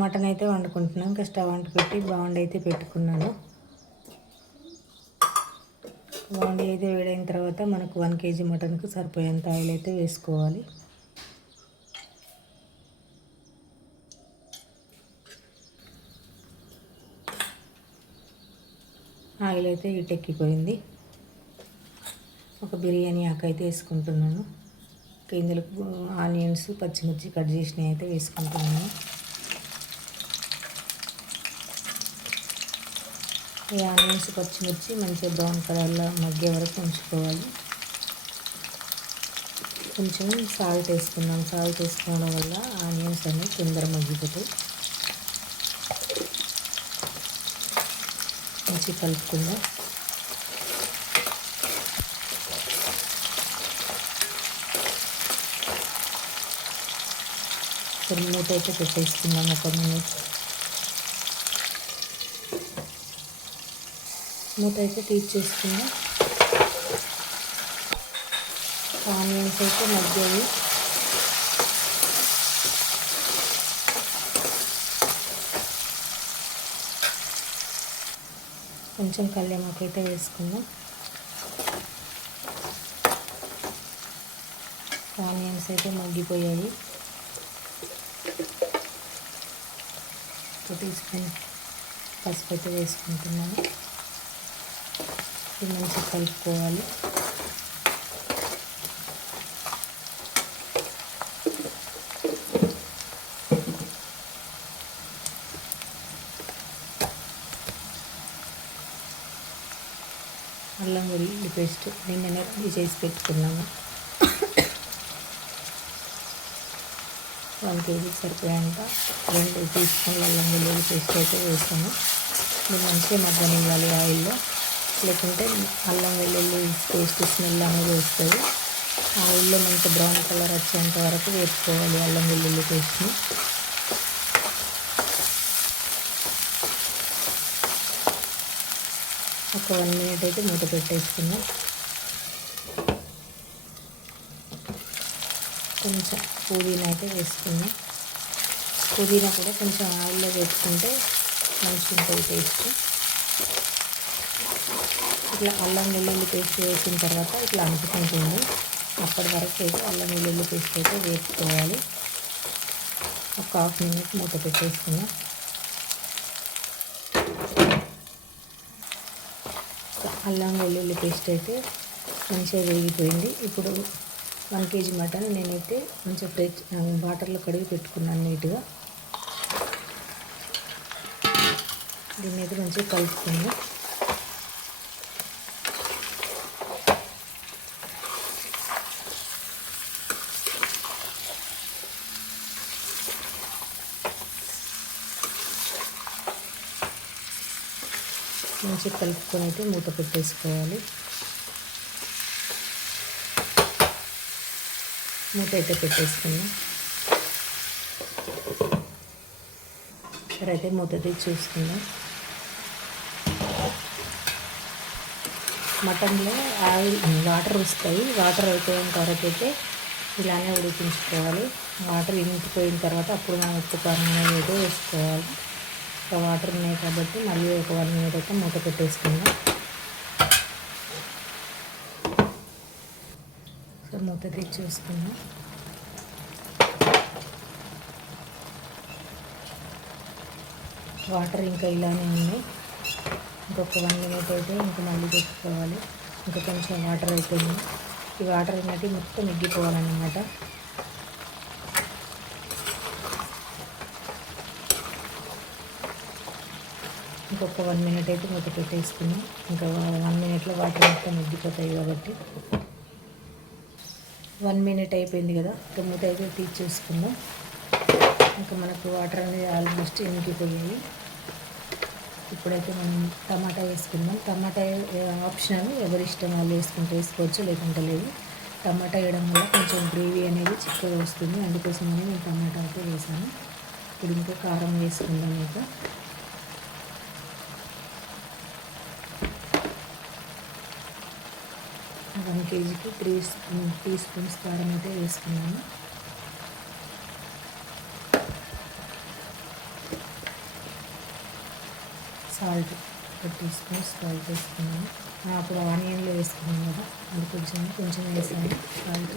Mutton అయితే వండుకుంటున్నాం. ఇంకా stove అంటు పెట్టి బాగుండి అయితే పెట్టుకున్నాను. బాగుండి అయితే వేడైన తర్వాత మనకు వన్ కేజీ మటన్కు సరిపోయేంత ఆయిల్ అయితే వేసుకోవాలి. ఆయిల్ అయితే ఇటెక్కిపోయింది ఒక బిర్యానీ ఆకు అయితే వేసుకుంటున్నాను. ఇందులో ఆనియన్స్ పచ్చిమిర్చి కట్ చేసినవి అయితే వేసుకుంటున్నాను. ఈ ఆనియన్స్ పచ్చిమిర్చి మంచిగా బ్రౌన్ కలర్లో మగ్గే వరకు ఉంచుకోవాలి. కొంచెం సాల్ట్ వేసుకున్నాం సాల్ట్ వేసుకోవడం వల్ల ఆనియన్స్ అన్నీ తొందర మగ్గిపోతాయి. మంచి కలుపుకుందాం. ఇప్పుడు మూత అయితే పెట్టేసుకుందాం. ఒక మినిట్ మూత అయితే తీర్చేసుకుందాం ఆనియన్స్ అయితే మగ్గాయి కొంచెం కళ్యామాకు అయితే వేసుకుందాం. ఆనియన్స్ అయితే మగ్గిపోయాయి. తీసుకుని టీ స్పూన్ పసుపు అయితే వేసుకుంటున్నాను. మంచిగా కలుపుకోవాలి. అల్లం ఉల్లి పేస్ట్ నిన్ననే రెడీ చేసి పెట్టుకున్నాము. వన్ కేజీ సరిపోయాక రెండు టీ స్పూన్ల అల్లం వెల్లుల్లి పేస్ట్ అయితే వేస్తాము ఇది మంచిగా మగ్గనివ్వాలి ఆయిల్లో. లేకుంటే అల్లం వెల్లుల్లి పేస్ట్ స్మెల్ అనేది వస్తుంది ఆయిల్లో మంచి బ్రౌన్ కలర్ వచ్చేంత వరకు వేసుకోవాలి అల్లం వెల్లుల్లి పేస్ట్ని. ఒక వన్ మినిట్ అయితే మూత పెట్టేసుకుందాం. కొంచెం పుదీనా అయితే వేసుకుందాం. పుదీనా కూడా కొంచెం ఆయిల్లో వేసుకుంటే మంచిగా ఉంటుంది టేస్ట్. ఇట్లా అల్లం వెల్లుల్లి పేస్ట్ వేసిన తర్వాత ఇట్లా అనుకుంటుంది అప్పటి వరకు అయితే అల్లం వెల్లుల్లి పేస్ట్ అయితే వేసుకోవాలి ఒక హాఫ్ మినిట్ మూత పెట్టేసుకుందాం అల్లం వెల్లుల్లి పేస్ట్ అయితే మంచిగా వేగిపోయింది. ఇప్పుడు వన్ కేజీ మటన్ నేనైతే మంచిగా ఫ్రెష్ వాటర్లో కడిగి పెట్టుకున్నాను నీట్గా. దీన్ని అయితే మంచిగా కలుపుకున్నాను మంచిగా కలుపుకొని అయితే మూత పెట్టేసుకోవాలి. మూత అయితే పెట్టేసుకున్నాం. సరే అయితే మూత తీసి చూసుకుందాం. మటన్లో ఆయిల్ వాటర్ వస్తాయి. వాటర్ అయిపోయిన తర్వాత అయితే ఇలానే ఉడికించుకోవాలి. వాటర్ ఇంకిపోయిన తర్వాత అప్పుడు మనం ఉప్పు కారం అనేది వేసుకోవాలి. ఒక వాటర్ ఉన్నాయి కాబట్టి మళ్ళీ ఒక వన్ మినిట్ అయితే మూత పెట్టేసుకుందాం. సో మూత తీసి చూసుకుందాం. వాటర్ ఇంకా ఇలానే ఉన్నాయి ఇంకొక వన్ మినిట్ అయితే ఇంకా మళ్ళీ పెట్టుకోవాలి. ఇంకా కొంచెం వాటర్ అయిపోయింది. ఈ వాటర్ అనేది మొత్తం మిగ్గిపోవాలన్నమాట ఒక వన్ మినిట్ అయితే మూత పెట్టేసుకున్నాం. ఇంకా వన్ మినిట్లో వాటర్ మొత్తం మిగ్గిపోతాయి కాబట్టి. వన్ మినిట్ అయిపోయింది కదా ఇంకా మూత అయితే తీసేసుకుందాం. ఇంకా మనకు వాటర్ అనేది ఆల్మోస్ట్ ఇంకిపోయాయి ఇప్పుడైతే మనం టమాటా వేసుకుందాం. టమాటా ఆప్షనల్ ఎవరి ఇష్టం వాళ్ళు వేసుకుంటే వేసుకోవచ్చు లేకుంటే లేదు. టమాటా వేయడం వల్ల కొంచెం గ్రేవీ అనేది చిక్కగా వస్తుంది. అందుకోసమని నేను టమాటా అయితే వేసాను. ఇప్పుడు ఇంకా కారం వేసుకుందాం ఇంకా. వన్ కేజీకి త్రీ టీ స్పూన్స్ కారం అయితే వేసుకున్నాను. సాల్ట్ ఒక టీ స్పూన్ సాల్ట్ వేసుకున్నాను. అప్పుడు ఆనియన్లు వేసుకున్నాను కదా అది కొంచెం కొంచెం వేసాను సాల్ట్.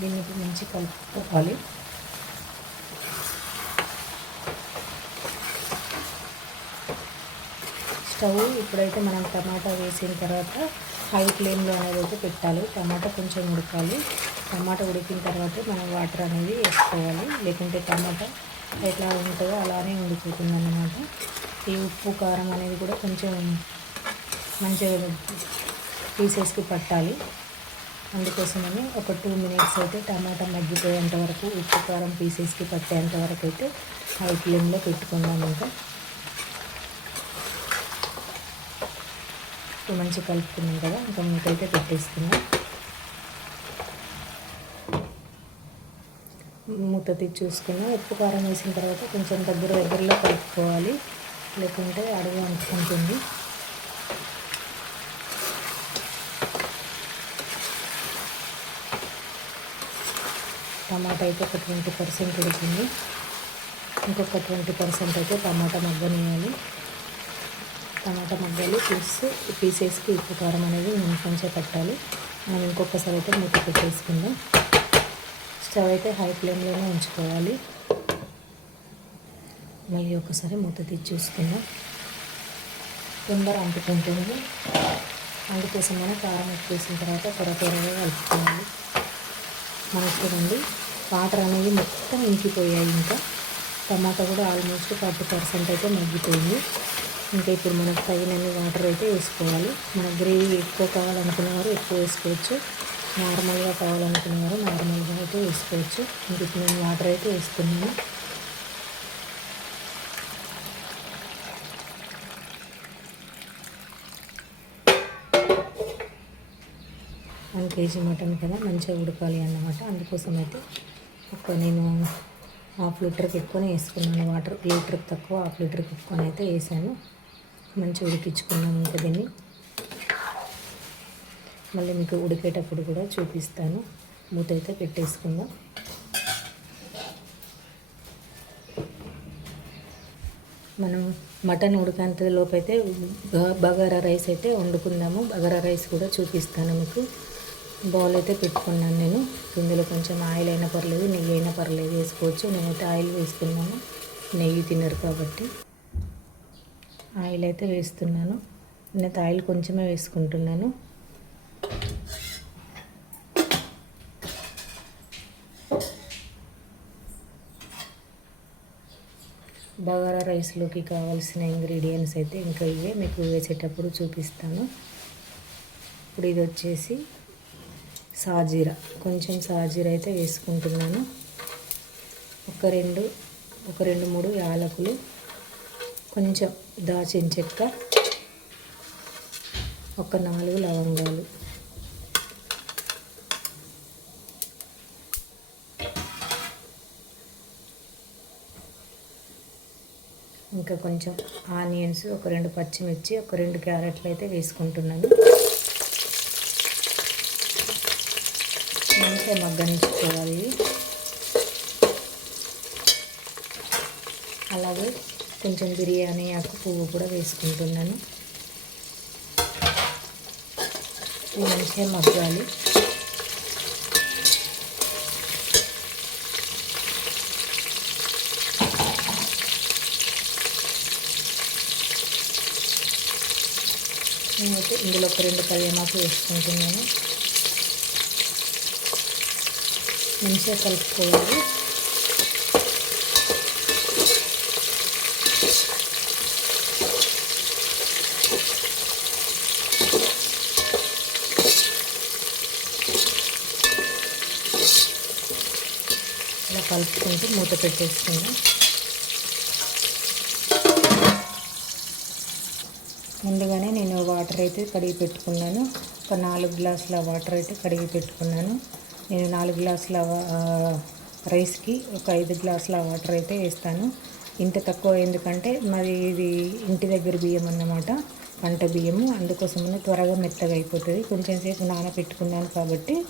దీన్ని మంచి కలుపుకోవాలి. స్టవ్ ఇప్పుడైతే మనం టమాటా వేసిన తర్వాత హై ఫ్లేమ్లో అనేది అయితే పెట్టాలి. టమాటా కొంచెం ఉడకాలి. టమాటా ఉడికిన తర్వాత మనం వాటర్ అనేది వేసుకోవాలి. లేకుంటే టమాటా ఎట్లా ఉంటుందో అలానే ఉండిపోతుంది అన్నమాట ఈ ఉప్పు కారం అనేది కూడా కొంచెం మంచిగా పీసెస్కి పట్టాలి. అందుకోసమని ఒక టూ మినిట్స్ అయితే టమాటా మగ్గిపోయేంత వరకు ఉప్పు కారం పీసెస్కి పట్టేంత వరకు అయితే హై ఫ్లేమ్లో పెట్టుకుందాం ఇంకా. ఇప్పుడు మంచిగా కలుపుకున్నాం కదా ఇంకా మూత అయితే పెట్టేసుకుందాం. మూత తీసి చూసుకున్నాం ఉప్పు కారం వేసిన తర్వాత కొంచెం దగ్గర దగ్గరలో కలుపుకోవాలి. లేకుంటే అడుగు అంటుకుంటుంది. టమాటా అయితే ఒక ట్వంటీ పర్సెంట్ ఉడికింది. ఇంకొక ట్వంటీ పర్సెంట్ అయితే టమాటా మగ్గనియాలి. టమాటా ముద్దలు ప్లస్ పీసెస్కి ఉప్పు కారం అనేది మనం కొంచెం పెట్టాలి. మనం ఇంకొకసారి అయితే మూత పెట్టేసుకుందాం. స్టవ్ అయితే హై ఫ్లేమ్లోనే ఉంచుకోవాలి. మళ్ళీ ఒకసారి మూత తీసి చూసుకుందాం. తొందర అంటుకుంటుంది. అందుకోసమనే కారం ఉప్పు తర్వాత త్వర త్వరగా కలుపుకోవాలి. మనకు చూడండి వాటర్ అనేది మొత్తం ఇంకిపోయాయి ఇంకా. టమాటా కూడా ఆల్మోస్ట్ ఫార్టీ పర్సెంట్ అయితే మగ్గిపోయింది. ఇంకా ఇప్పుడు మనకు తగినన్ని వాటర్ అయితే వేసుకోవాలి. మన గ్రేవీ ఎక్కువ కావాలనుకున్నవారు ఎక్కువ వేసుకోవచ్చు. నార్మల్గా కావాలనుకున్నవారు నార్మల్గా అయితే వేసుకోవచ్చు. ఇంక ఇప్పుడు నేను వాటర్ అయితే వేసుకున్నాను. వన్ కేజీ మటన్ కదా మంచిగా ఉడకాలి అన్నమాట. అందుకోసం అయితే ఒక నేను హాఫ్ లీటర్కి ఎక్కువనే వేసుకున్నాను. వాటర్ లీటర్కి తక్కువ హాఫ్ లీటర్కి ఎక్కువనైతే అయితే వేసాను. మంచిగా ఉడికించుకున్నాము ఇంకా దీన్ని. మళ్ళీ మీకు ఉడికేటప్పుడు కూడా చూపిస్తాను. మూత అయితే పెట్టేసుకుందాం. మనం మటన్ ఉడికేంత లోపైతే అయితే బ- బగారా రైస్ అయితే వండుకుందాము. బగారా రైస్ కూడా చూపిస్తాను మీకు. బౌల్ అయితే పెట్టుకున్నాను నేను. ఇందులో కొంచెం ఆయిల్ అయినా పర్లేదు నెయ్యి అయినా పర్లేదు వేసుకోవచ్చు. నేనైతే ఆయిల్ వేసుకున్నాను. నెయ్యి తినరు కాబట్టి. ఆయిల్ అయితే వేస్తున్నాను. నేను ఆయిల్ కొంచెమే వేసుకుంటున్నాను. బగారా రైస్లోకి కావాల్సిన ఇంగ్రీడియంట్స్ అయితే ఇంకా ఇవే మీకు వేసేటప్పుడు చూపిస్తాను. ఇప్పుడు ఇది వచ్చేసి సాజీరా. కొంచెం సాజీరా అయితే వేసుకుంటున్నాను. ఒక రెండు ఒక రెండు మూడు యాలకులు కొంచెం దాచిన చెక్క ఒక నాలుగు లవంగాలు. ఇంకా కొంచెం ఆనియన్స్ ఒక రెండు పచ్చిమిర్చి ఒక రెండు క్యారెట్లు అయితే వేసుకుంటున్నాను. మంచిగా మగ్గనించుకోవాలి ఇవి. అలాగే కొంచెం బిర్యానీ ఆకు పువ్వు కూడా వేసుకుంటున్నాను. మంచిగా మగ్గాలి. నేనైతే ఇందులో ఒక రెండు కళ్యామాకు వేసుకుంటున్నాను. మంచిగా కలుపుకోవాలి ఇలా కలుపుకుంటూ మూత పెట్టేసుకుందాం. ముందుగానే నేను వాటర్ అయితే కడిగి పెట్టుకున్నాను. ఒక నాలుగు గ్లాసుల వాటర్ అయితే కడిగి పెట్టుకున్నాను. నేను నాలుగు గ్లాసుల వా- రైస్కి ఒక ఐదు గ్లాసుల వాటర్ అయితే వేస్తాను. ఇంత తక్కువ ఎందుకంటే మరి ఇది ఇంటి దగ్గర బియ్యం అన్నమాట పంట బియ్యము. అందుకోసమని త్వరగా మెత్తగా అయిపోతుంది. కొంచెం సేపు నానబెట్టుకున్నాను కాబట్టి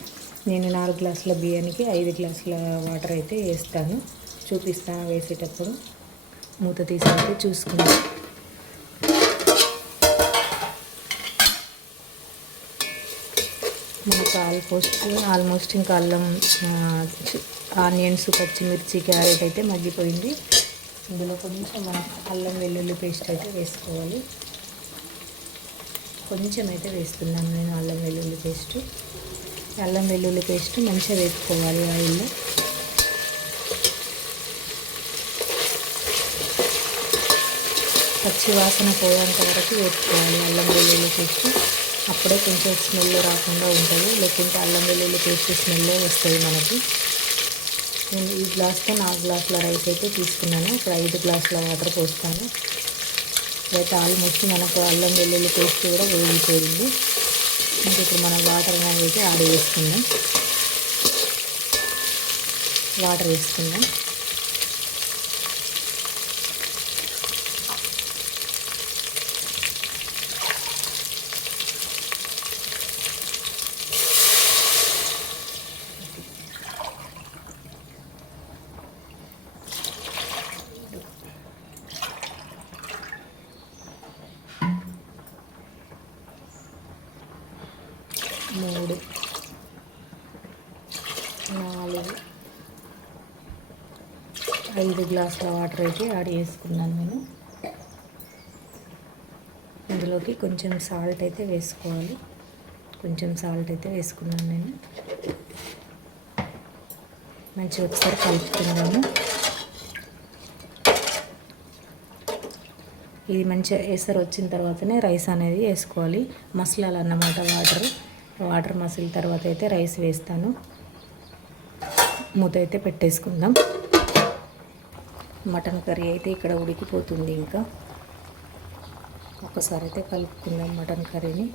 నేను నాలుగు గ్లాసుల బియ్యానికి ఐదు గ్లాసుల వాటర్ అయితే వేస్తాను. చూపిస్తాను వేసేటప్పుడు మూత తీసి అయితే చూసుకుందాం. మనకు ఆల్మోస్ట్ ఆల్మోస్ట్ ఇంకా అల్లం ఆనియన్స్ పచ్చిమిర్చి క్యారెట్ అయితే మగ్గిపోయింది. ఇందులో కొంచెం మనం అల్లం వెల్లుల్లి పేస్ట్ అయితే వేసుకోవాలి. కొంచెం అయితే వేస్తున్నాను నేను అల్లం వెల్లుల్లి పేస్ట్. అల్లం వెల్లుల్లి పేస్ట్ మంచిగా వేసుకోవాలి ఆయిల్లో. పచ్చి వాసన పోయేంత వరకు వేసుకోవాలి అల్లం వెల్లుల్లి పేస్ట్. అప్పుడే కొంచెం స్మెల్ రాకుండా ఉంటుంది. లేకుంటే అల్లం వెల్లుల్లి పేస్ట్ స్మెల్ వస్తుంది మనకి. నేను ఈ గ్లాస్తో నాలుగు గ్లాసుల రైస్ అయితే తీసుకున్నాను. ఇక్కడ ఐదు గ్లాసుల వాటర్ పోస్తాను. అయితే ఆల్మోస్ట్ మనకు అల్లం వెల్లుల్లి పేస్ట్ కూడా వేగిపోయింది. ఇంక ఇప్పుడు మనం వాటర్ అనేది యాడ్ చేసుకుందాం. వాటర్ వేసుకుందాం మూడు నాలుగు ఐదు గ్లాసుల వాటర్ అయితే యాడ్ చేసుకున్నాను నేను. ఇందులోకి కొంచెం సాల్ట్ అయితే వేసుకోవాలి. కొంచెం సాల్ట్ అయితే వేసుకున్నాను నేను. మంచిగా ఒకసారి కలుపుకుందాము. ఇది మంచిగా ఎసరు వచ్చిన తర్వాతనే రైస్ అనేది వేసుకోవాలి. మసలాలు అన్నమాట వాటర్. వాటర్ మసిలిన తర్వాత అయితే రైస్ వేస్తాను. మూత అయితే పెట్టేసుకుందాం. మటన్ కర్రీ అయితే ఇక్కడ ఉడికిపోతుంది ఇంకా. ఒకసారి అయితే కలుపుకుందాం మటన్ కర్రీని.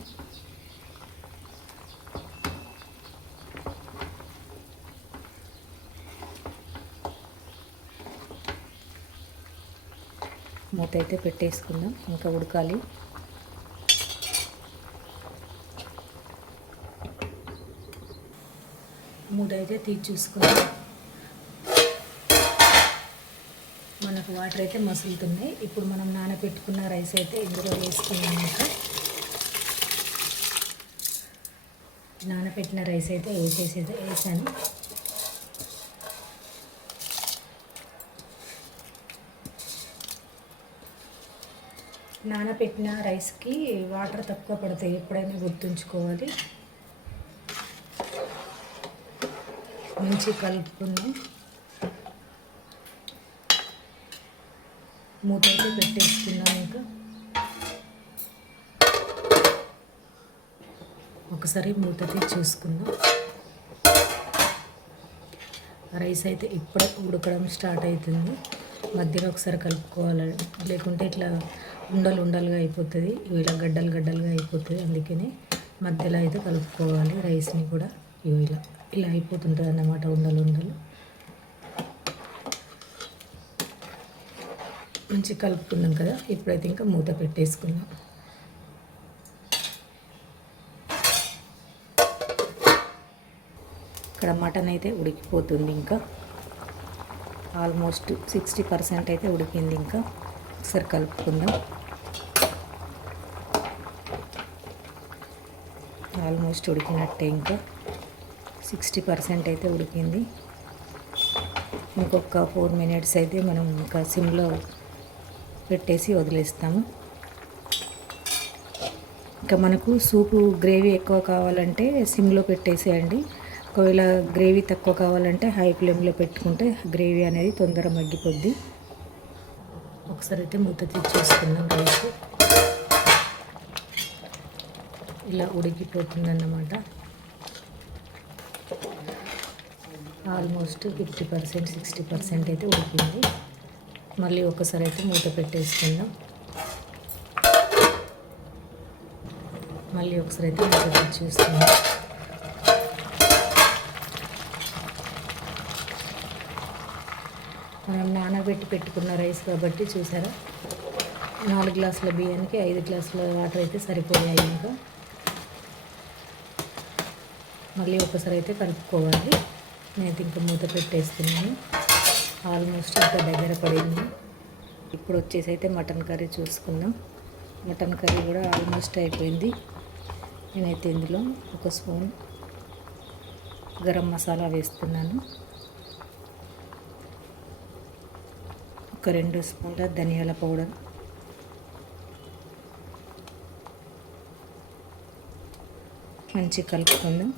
మూత అయితే పెట్టేసుకుందాం ఇంకా ఉడకాలి. మూత అయితే తీసి చూసుకుందాం మనకు వాటర్ అయితే మసులుతున్నాయి ఇప్పుడు మనం నానబెట్టుకున్న రైస్ అయితే ఇందులో వేసుకున్నాక నానబెట్టిన రైస్ అయితే వేసేసి వేసాను. నానబెట్టిన రైస్కి వాటర్ తక్కువ పడతాయి ఎప్పుడైనా గుర్తుంచుకోవాలి. మంచి కలుపుకున్నాం మూత అయితే పెట్టేసుకుందాం ఇంకా. ఒకసారి మూత తీసి చూసుకుందాం. రైస్ అయితే ఇప్పుడే ఉడకడం స్టార్ట్ అవుతుంది. మధ్యలో ఒకసారి కలుపుకోవాలి. లేకుంటే ఇట్లా ఉండలు ఉండలుగా అయిపోతుంది. ఇలా గడ్డలు గడ్డలుగా అయిపోతుంది. అందుకని మధ్యలో అయితే కలుపుకోవాలి రైస్ని కూడా. ఇవి ఇలా ఇలా అయిపోతుంటుంది అన్నమాట ఉండలు ఉండలు. మంచి కలుపుకున్నాం కదా ఇప్పుడైతే ఇంకా మూత పెట్టేసుకుందాం. ఇక్కడ మటన్ అయితే ఉడికిపోతుంది ఇంకా. ఆల్మోస్ట్ సిక్స్టీ పర్సెంట్ అయితే ఉడికింది ఇంకా. ఒకసారి కలుపుకుందాం. ఆల్మోస్ట్ ఉడికినట్టే ఇంకా. సిక్స్టీ పర్సెంట్ అయితే ఉడికింది. ఇంకొక ఫోర్ మినిట్స్ అయితే మనం ఇంకా సిమ్లో పెట్టేసి వదిలేస్తాము. ఇంకా మనకు సూపు గ్రేవీ ఎక్కువ కావాలంటే సిమ్లో పెట్టేసేయండి. ఒకవేళ గ్రేవీ తక్కువ కావాలంటే హై ఫ్లేమ్లో పెట్టుకుంటే గ్రేవీ అనేది తొందర మగ్గిపోద్ది. ఒకసారి అయితే మూత తీసేసుకుందాం రైస్. ఇలా ఉడికిపోతుందన్నమాట. Almost fifty percent sixty percent అయితే ఉడికింది. మళ్ళీ ఒకసారి అయితే మూత పెట్టేసుకుందాం. మళ్ళీ ఒకసారి అయితే మూత పెట్టి చూసుకుందాం మనం నానబెట్టి పెట్టుకున్న రైస్ కాబట్టి చూసారా? నాలుగు గ్లాసుల బియ్యానికి ఐదు గ్లాసుల వాటర్ అయితే సరిపోయాయి ఇంకా. మళ్ళీ ఒకసారి అయితే కలుపుకోవాలి. నేనైతే ఇంకా మూత పెట్టేస్తున్నాను. ఆల్మోస్ట్ ఇంకా దగ్గర పడింది. ఇప్పుడు వచ్చేసి అయితే మటన్ కర్రీ చూసుకుందాం. మటన్ కర్రీ కూడా ఆల్మోస్ట్ అయిపోయింది. నేనైతే ఇందులో ఒక స్పూన్ గరం మసాలా వేస్తున్నాను. ఒక రెండు స్పూన్ల ధనియాల పౌడర్. మంచి కలుపుకుందాం.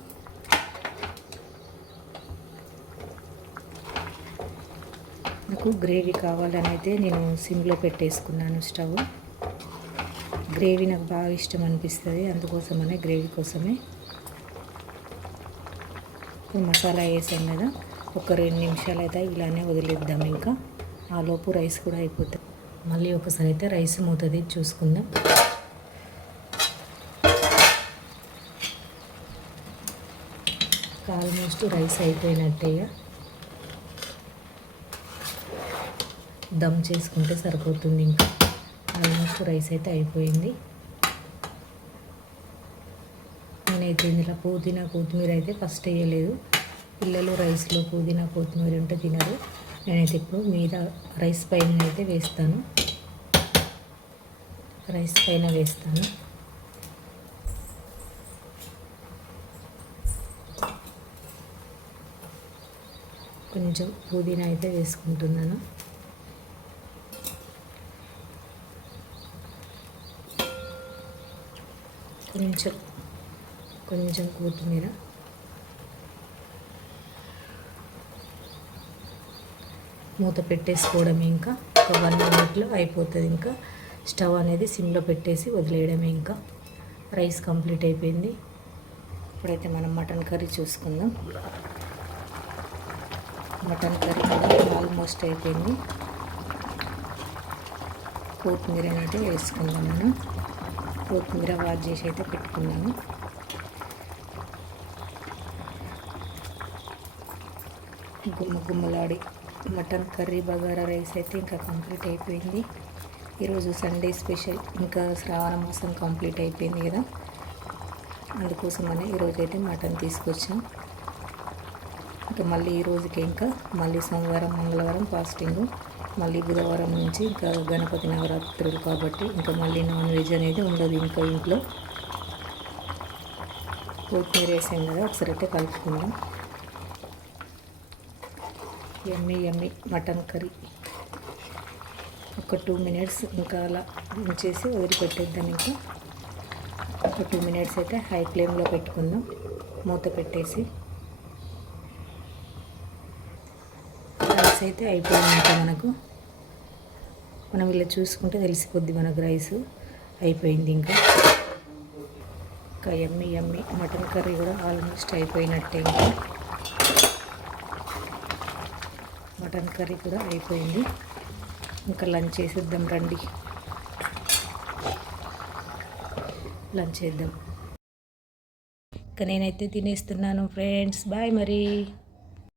నాకు గ్రేవీ కావాలని అయితే నేను సిమ్లో పెట్టేసుకున్నాను స్టవ్. గ్రేవీ నాకు బాగా ఇష్టం అనిపిస్తుంది అందుకోసమనే గ్రేవీ కోసమే. ఇప్పుడు మసాలా వేసాం కదా ఒక రెండు నిమిషాలు అయితే ఇలానే వదిలేద్దాం ఇంకా. ఆ లోపు రైస్ కూడా అయిపోతుంది మళ్ళీ ఒకసారి అయితే రైస్ మూతది చూసుకుందాం. ఆల్మోస్ట్ రైస్ అయిపోయినట్టే దమ్ చేసుకుంటే సరిపోతుంది ఇంకా. ఆల్మోస్ట్ రైస్ అయితే అయిపోయింది. నేనైతే ఇందులో పుదీనా కొత్తిమీర అయితే ఫస్ట్ వేయలేదు. పిల్లలు రైస్లో పుదీనా కొత్తిమీర ఉంటే తినరు. నేనైతే ఇప్పుడు మీద రైస్ పైన అయితే వేస్తాను. రైస్ పైన వేస్తాను. కొంచెం పుదీనా అయితే వేసుకుంటున్నాను. కొంచెం కొంచెం కొత్తిమీర. మూత పెట్టేసుకోవడం ఇంకా ఒక వన్ మినిట్లో అయిపోతుంది ఇంకా. స్టవ్ అనేది సిమ్లో పెట్టేసి వదిలేయడమే ఇంకా. రైస్ కంప్లీట్ అయిపోయింది. ఇప్పుడైతే మనం మటన్ కర్రీ చూసుకుందాం. మటన్ కర్రీ ఆల్మోస్ట్ అయిపోయింది. కొత్తిమీర అనేది వేసుకుందాం మనం. కొత్తిమీర వాష్ చేసి అయితే పెట్టుకున్నాను. గుమ్మ గుమ్మలాడి మటన్ కర్రీ బగారా రైస్ అయితే ఇంకా కంప్లీట్ అయిపోయింది. ఈరోజు సండే స్పెషల్ ఇంకా శ్రావణ మాసం కంప్లీట్ అయిపోయింది కదా. అందుకోసమని ఈరోజు అయితే మటన్ తీసుకొచ్చాం. ఇంకా మళ్ళీ ఈ రోజుకి ఇంకా మళ్ళీ సోమవారం మంగళవారం ఫాస్టింగ్. మళ్ళీ బుధవారం నుంచి ఇంకా గణపతి నవరాత్రులు కాబట్టి ఇంకా మళ్ళీ నాన్ వెజ్ అనేది ఉండదు ఇంకా ఇంట్లో. కొత్తిమీర వేసాం కదా ఒకసారి అయితే కలుపుకుందాం. ఎమ్మి ఎమ్మి మటన్ కర్రీ. ఒక టూ మినిట్స్ ఇంకా అలా ఉంచేసి వదిలిపెట్టేద్దాం ఇంకా. ఒక టూ మినిట్స్ అయితే హై ఫ్లేమ్లో పెట్టుకుందాం మూత పెట్టేసి. రైస్ అయితే అయిపోయింది ఇంకా మనకు. మనం ఇలా చూసుకుంటే తెలిసిపోద్ది మనకు రైస్ అయిపోయింది ఇంకా. ఇంకా ఎమ్మి ఎమ్మి మటన్ కర్రీ కూడా ఆల్మోస్ట్ అయిపోయినట్టే ఇంకా. మటన్ కర్రీ కూడా అయిపోయింది. ఇంకా లంచ్ చేసేద్దాం రండి. లంచ్ చేద్దాం. ఇంకా నేనైతే తినేస్తున్నాను ఫ్రెండ్స్. బాయ్ మరి.